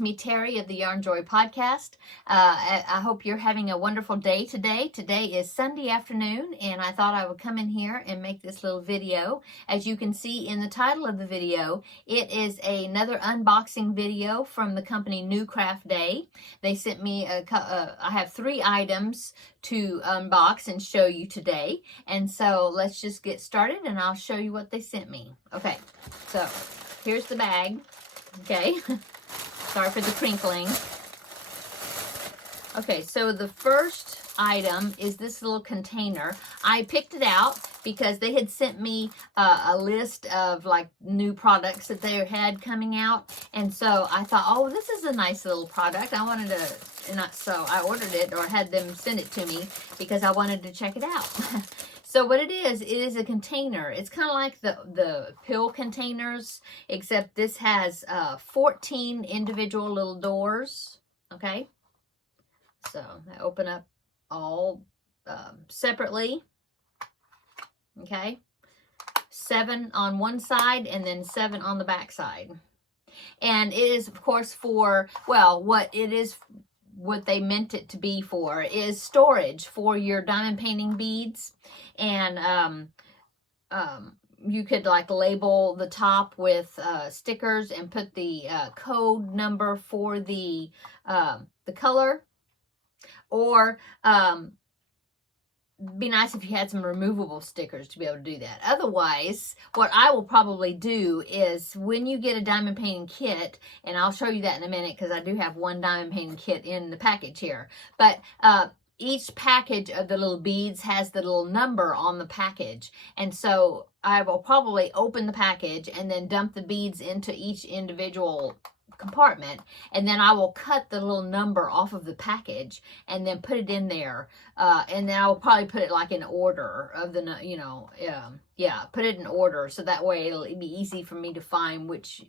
it's me, Terry of the Yarnjoy podcast. I hope you're having a wonderful day today. Today is Sunday afternoon, and I thought I would come in here and make this little video. As you can see in the title of the video, it is another unboxing video from the company Newcraftday. They sent me I have 3 items to unbox and show you today. And so let's just get started and I'll show you what they sent me. Okay, so here's the bag. Okay, sorry for the crinkling. Okay, so the first item is this little container. I picked it out because they had sent me a list of like new products that they had coming out. And so I thought, oh, this is a nice little product. I wanted to, so I ordered it or had them send it to me because I wanted to check it out. So what it is a container. It's kind of like the pill containers, except this has 14 individual little doors, okay? So I open up all separately, okay? 7 on one side and then 7 on the back side. And it is, of course, for, well, what they meant it to be for is storage for your diamond painting beads. And you could like label the top with stickers and put the code number for the color, or be nice if you had some removable stickers to be able to do that. Otherwise, what I will probably do is when you get a diamond painting kit, and I'll show you that in a minute because I do have one diamond painting kit in the package here, but each package of the little beads has the little number on the package. And so I will probably open the package and then dump the beads into each individual compartment, and then I will cut the little number off of the package and then put it in there, and then I will probably put it like in order of the, put it in order so that way it'll be easy for me to find which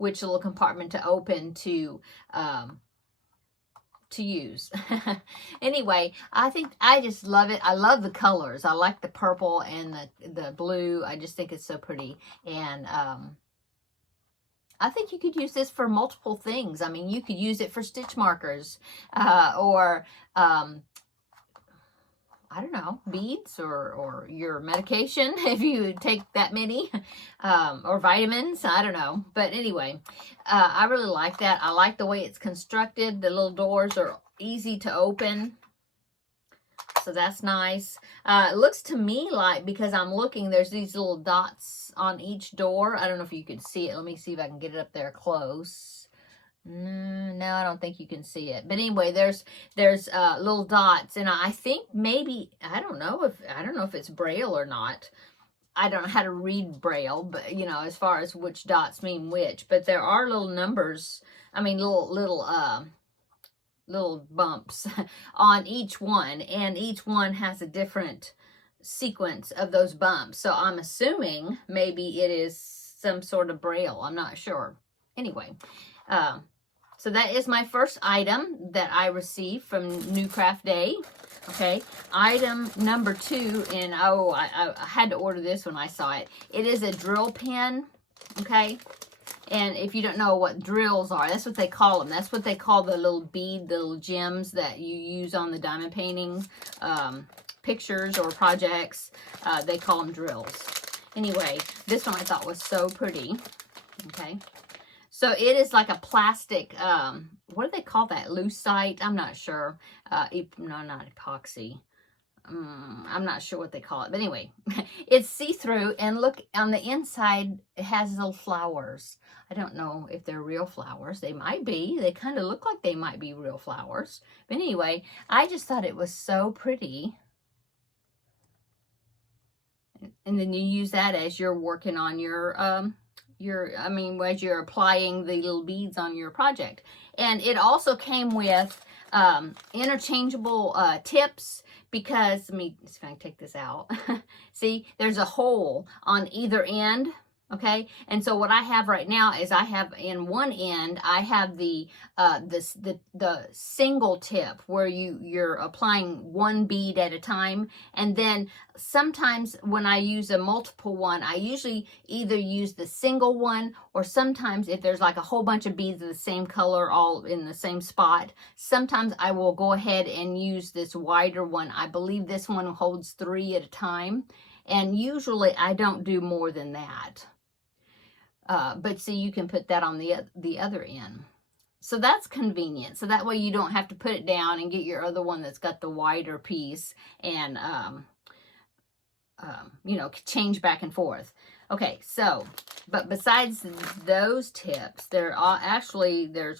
little compartment to open to use. Anyway, I just love it. I love the colors. I like the purple and the blue. I just think it's so pretty. And I think you could use this for multiple things. I mean, you could use it for stitch markers, or I don't know, beads, or your medication if you take that many, or vitamins, I don't know. But anyway, I really like that. I like the way it's constructed. The little doors are easy to open, so that's nice. It looks to me like, because I'm looking, there's these little dots on each door. I don't know if you can see it. Let me see if I can get it up there close. No, I don't think you can see it. But anyway, there's little dots, and I think maybe, I don't know if it's Braille or not. I don't know how to read Braille, but as far as which dots mean which. But there are little numbers. I mean, little bumps on each one, and each one has a different sequence of those bumps. So I'm assuming maybe it is some sort of Braille. I'm not sure. Anyway, so that is my first item that I received from Newcraftday. Okay, item number 2, and I had to order this when I saw it. It is a drill pen. Okay, and if you don't know what drills are, that's what they call them. That's what they call the little bead, the little gems that you use on the diamond painting pictures or projects. They call them drills. Anyway, this one I thought was so pretty. Okay, so it is like a plastic, what do they call that? Lucite? I'm not sure. No, not epoxy. I'm not sure what they call it, but anyway, it's see-through, and look on the inside, it has little flowers. I don't know if they're real flowers. They might be. They kind of look like they might be real flowers. But anyway, I just thought it was so pretty. And then you use that as you're working on as you're applying the little beads on your project. And it also came with interchangeable tips, because, let me see if I can take this out. See, there's a hole on either end. Okay, and so what I have right now is I have in one end, I have the single tip where you're applying one bead at a time. And then sometimes when I use a multiple one, I usually either use the single one, or sometimes if there's like a whole bunch of beads of the same color all in the same spot, sometimes I will go ahead and use this wider one. I believe this one holds 3 at a time, and usually I don't do more than that. But see, you can put that on the other end. So that's convenient. So that way you don't have to put it down and get your other one that's got the wider piece and, you know, change back and forth. Okay, so, but besides those tips, there's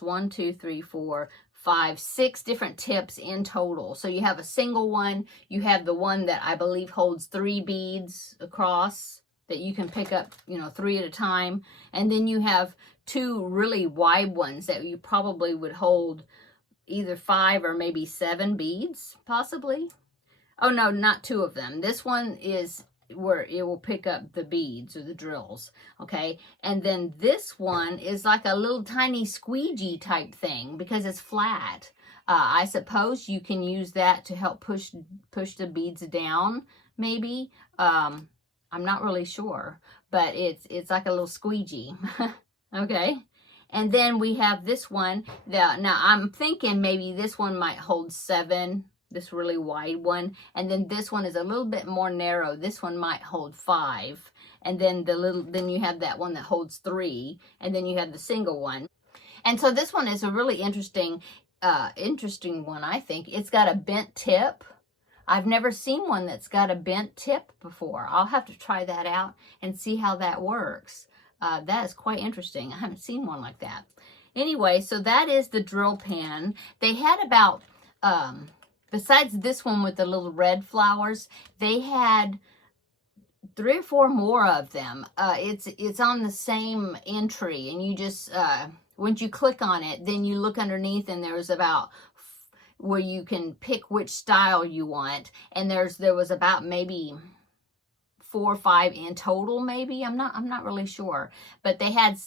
1, 2, 3, 4, 5, 6 different tips in total. So you have a single one, you have the one that I believe holds 3 beads across, that you can pick up, you know, 3 at a time. And then you have 2 really wide ones that you probably would hold either 5 or maybe 7 beads, possibly. Oh no, not 2 of them. This one is where it will pick up the beads or the drills, okay? And then this one is like a little tiny squeegee type thing because it's flat. I suppose you can use that to help push the beads down, maybe. I'm not really sure, but it's like a little squeegee. Okay, and then we have this one. Now I'm thinking maybe this one might hold 7, this really wide one, and then this one is a little bit more narrow. This one might hold 5, and then then you have that one that holds 3, and then you have the single one. And so this one is a really interesting one, I think. It's got a bent tip. I've never seen one that's got a bent tip before. I'll have to try that out and see how that works. That is quite interesting. I haven't seen one like that. Anyway, so that is the drill pen. They had about, besides this one with the little red flowers, they had 3 or 4 more of them. It's on the same entry, and you just, once you click on it, then you look underneath, and there's about where you can pick which style you want, and there was about maybe 4 or 5 in total, maybe. I'm not really sure, but they had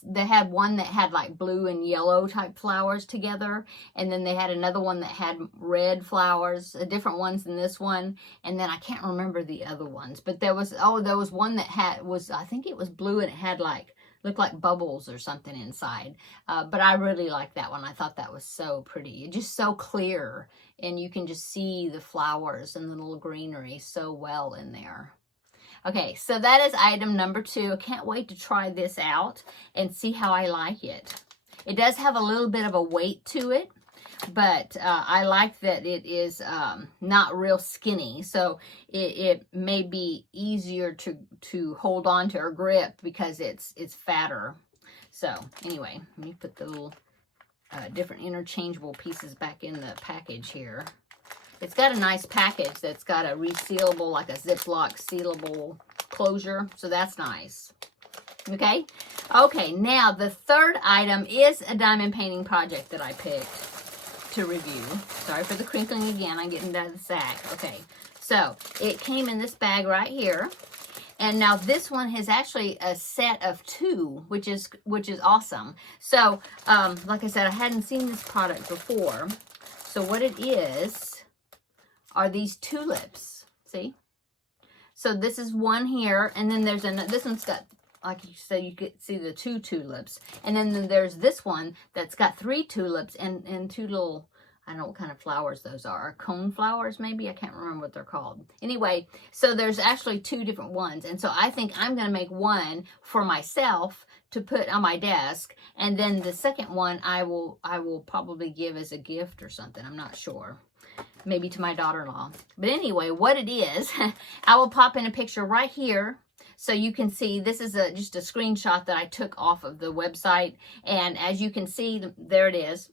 one that had like blue and yellow type flowers together, and then they had another one that had red flowers, different ones than this one, and then I can't remember the other ones, but there was one that I think it was blue, and it had looked like bubbles or something inside. But I really liked that one. I thought that was so pretty. Just so clear, and you can just see the flowers and the little greenery so well in there. Okay, so that is item number 2. I can't wait to try this out and see how I like it. It does have a little bit of a weight to it, but I like that it is not real skinny, so it may be easier to hold on to or grip because it's fatter. So anyway, let me put the little different interchangeable pieces back in the package here. It's got a nice package that's got a resealable, like a Ziploc sealable closure, so that's nice. Okay, now the third item is a diamond painting project that I picked to review. Sorry for the crinkling again. I'm getting out of the sack. Okay, so it came in this bag right here, and now this one is actually a set of 2, which is awesome. So like I said, I hadn't seen this product before. So what it is are these tulips. See? So this is one here, and then there's another. This one's got, like you said, you could see the 2 tulips, and then there's this one that's got 3 tulips and 2 little, I don't know what kind of flowers those are. Cone flowers, maybe? I can't remember what they're called. Anyway, so there's actually 2 different ones, and so I think I'm going to make one for myself to put on my desk, and then the second one I will probably give as a gift or something. I'm not sure. Maybe to my daughter-in-law. But anyway, what it is, I will pop in a picture right here so you can see. This is just a screenshot that I took off of the website, and as you can see, there it is.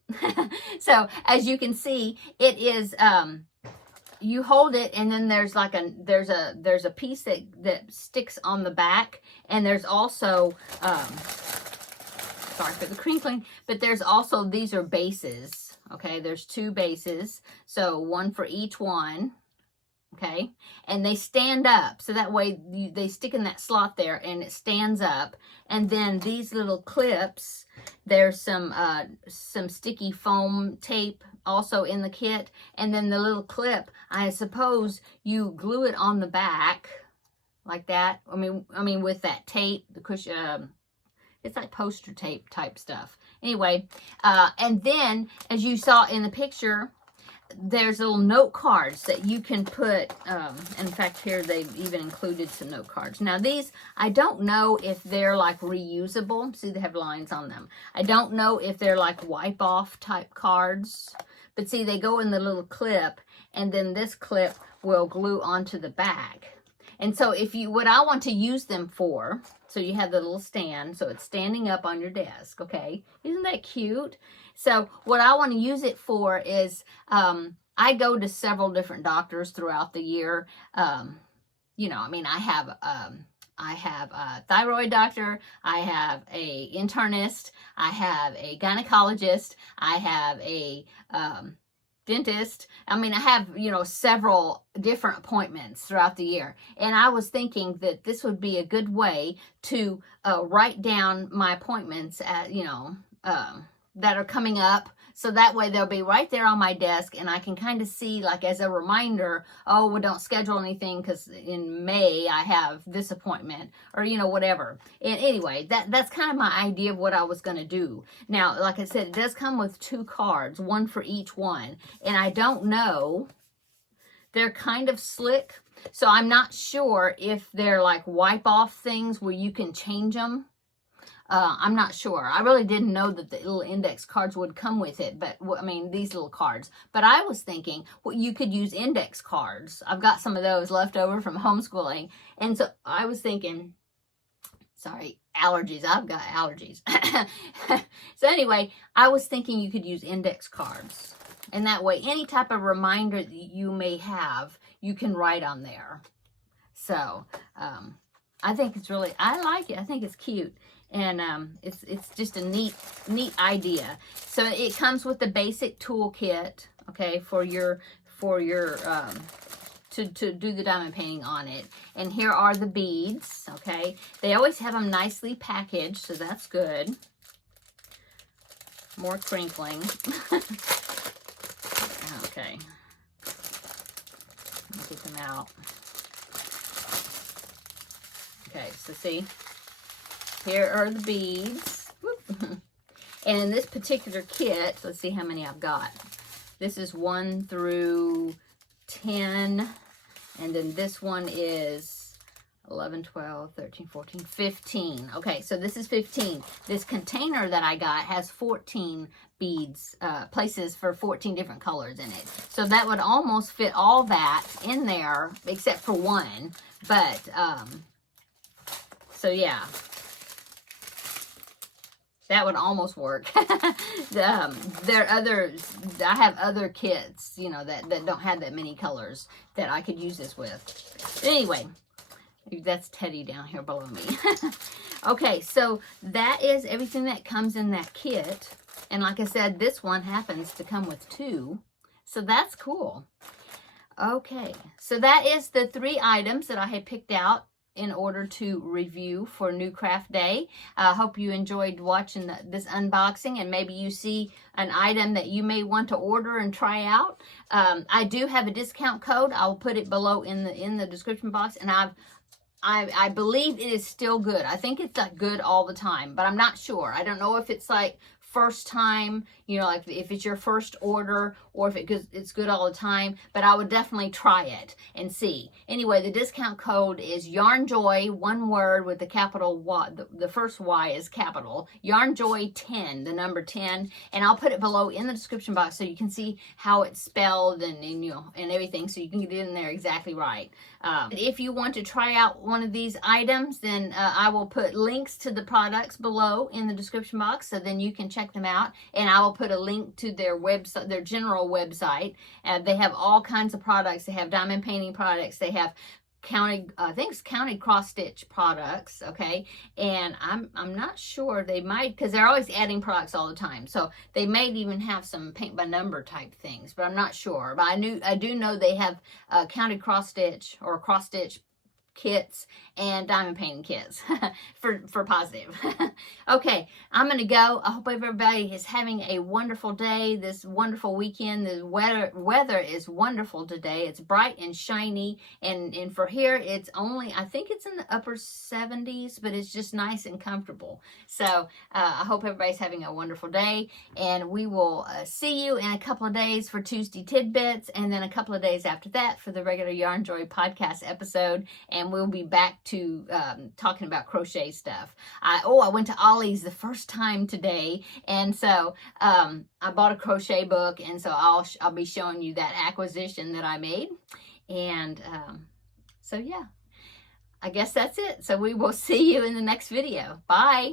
So as you can see, it is you hold it, and then there's like there's a piece that sticks on the back, and there's also sorry for the crinkling, but there's also, these are bases. Okay, there's 2 bases, so one for each one. okay? And they stand up, so that way they stick in that slot there and it stands up. And then these little clips, there's some sticky foam tape also in the kit. And then the little clip, I suppose you glue it on the back like that. I mean with that tape, the cushion, it's like poster tape type stuff. Anyway, and then as you saw in the picture, there's little note cards that you can put, in fact here they've even included some note cards. Now these, I don't know if they're like reusable. See, they have lines on them. I don't know if they're like wipe off type cards, but see, they go in the little clip, and then this clip will glue onto the back. And so if you, what I want to use them for, so you have the little stand, so it's standing up on your desk, okay? Isn't that cute? So what I want to use it for is, I go to several different doctors throughout the year. You know, I mean, I have a thyroid doctor, I have a internist, I have a gynecologist, I have a dentist. I mean, I have, you know, several different appointments throughout the year. And I was thinking that this would be a good way to write down my appointments at, you know, that are coming up. So that way they'll be right there on my desk, and I can kind of see, like, as a reminder, oh, well, don't schedule anything because in May I have this appointment, or, you know, whatever. And anyway, that's kind of my idea of what I was going to do. Now, like I said, it does come with 2 cards, one for each one. And I don't know, they're kind of slick. So I'm not sure if they're like wipe off things where you can change them. I'm not sure. I really didn't know that the little index cards would come with it, but I mean, these little cards. But I was thinking, well, you could use index cards. I've got some of those left over from homeschooling. And so I was thinking, sorry, allergies. I've got allergies. So anyway, I was thinking you could use index cards. And that way, any type of reminder that you may have, you can write on there. So I think it's really, I like it. I think it's cute. And it's just a neat idea. So it comes with the basic toolkit, okay, for your to do the diamond painting on it. And here are the beads, okay. They always have them nicely packaged, so that's good. More crinkling. Okay. Let me get them out. Okay, so see. Here are the beads. And in this particular kit, let's see how many I've got. This is 1 through 10. And then this one is 11, 12, 13, 14, 15. Okay, so this is 15. This container that I got has 14 beads, places for 14 different colors in it. So that would almost fit all that in there, except for one. But, so yeah. That would almost work. There are others, I have other kits, you know, that don't have that many colors that I could use this with. But anyway, that's Teddy down here below me. Okay, so that is everything that comes in that kit. And like I said, this one happens to come with 2. So that's cool. Okay, so that is the 3 items that I had picked out in order to review for New Craft Day. I hope you enjoyed watching this unboxing, and maybe you see an item that you may want to order and try out. I do have a discount code. I'll put it below in the description box, and I believe it is still good. I think it's like good all the time, but I'm not sure. I don't know if it's like first time, you know, like if it's your first order, or if it's good all the time, but I would definitely try it and see. Anyway, the discount code is Yarnjoy, one word with the capital Y, the first Y is capital, Yarnjoy 10, the number 10, and I'll put it below in the description box so you can see how it's spelled and you know, and everything, so you can get it in there exactly right. If you want to try out one of these items, then I will put links to the products below in the description box, so then you can check them out, and I will put a link to their website, their general website. They have all kinds of products. They have diamond painting products. They have I think it's county cross stitch products, okay? And I'm not sure, they might, because they're always adding products all the time, so they might even have some paint by number type things, but I'm not sure. But I do know they have county cross stitch or cross stitch kits and diamond painting kits for positive. Okay, I'm gonna go. I hope everybody is having a wonderful day, this wonderful weekend. The weather is wonderful today. It's bright and shiny, and for here it's only, I think it's in the upper 70s, but it's just nice and comfortable. So I hope everybody's having a wonderful day, and we will see you in a couple of days for Tuesday Tidbits, and then a couple of days after that for the regular Yarnjoy podcast episode, and we'll be back to talking about crochet stuff. I went to Ollie's the first time today, and so I bought a crochet book, and so I'll be showing you that acquisition that I made. And so yeah, I guess that's it. So we will see you in the next video. Bye.